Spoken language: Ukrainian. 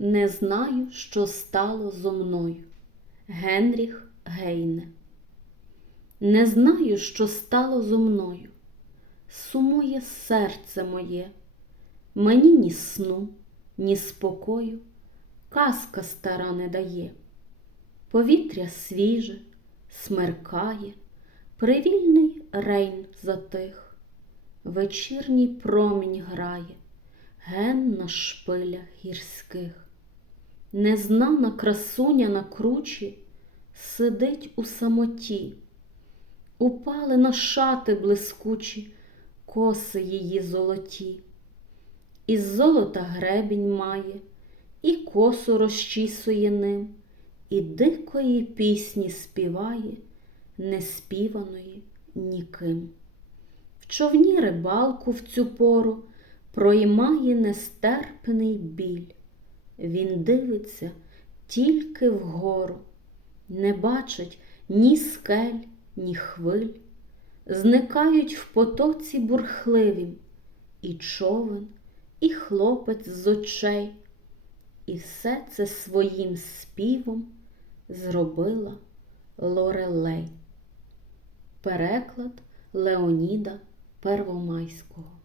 Не знаю, що стало зо мною. Генріх Гейне. Не знаю, що стало зо мною. Сумує серце моє, мені ні сну, ні спокою, казка стара не дає. Повітря свіже, смеркає, привільний рейн затих, вечірній промінь грає, ген на шпилях гірських незнана красуня на кручі сидить у самоті, упали на шати блискучі, коси її золоті, і золота гребінь має, і косу розчісує ним, і дикої пісні співає, неспіваної ніким. В човні рибалку в цю пору проймає нестерпний біль він дивиться тільки вгору, не бачить ні скель, ні хвиль, зникають в потоці бурхливім і човен, і хлопець з очей, і все це своїм співом зробила Лорелей. Переклад Леоніда Первомайського